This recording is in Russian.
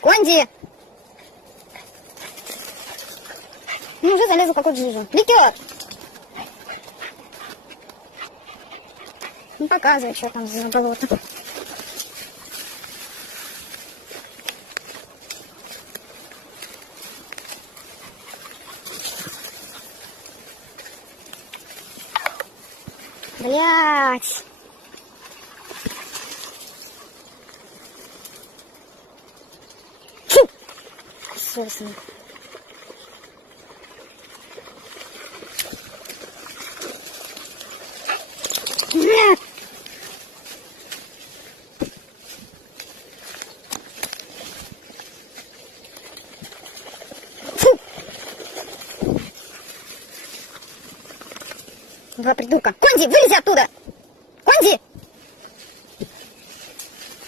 Конди! Ну, уже залезла в какую-то жижу. Ликер! Ну, показывай, что там за болото. Блять! Фу! Собственно. Нет! Фу! Два придурка. Конди, вылези оттуда!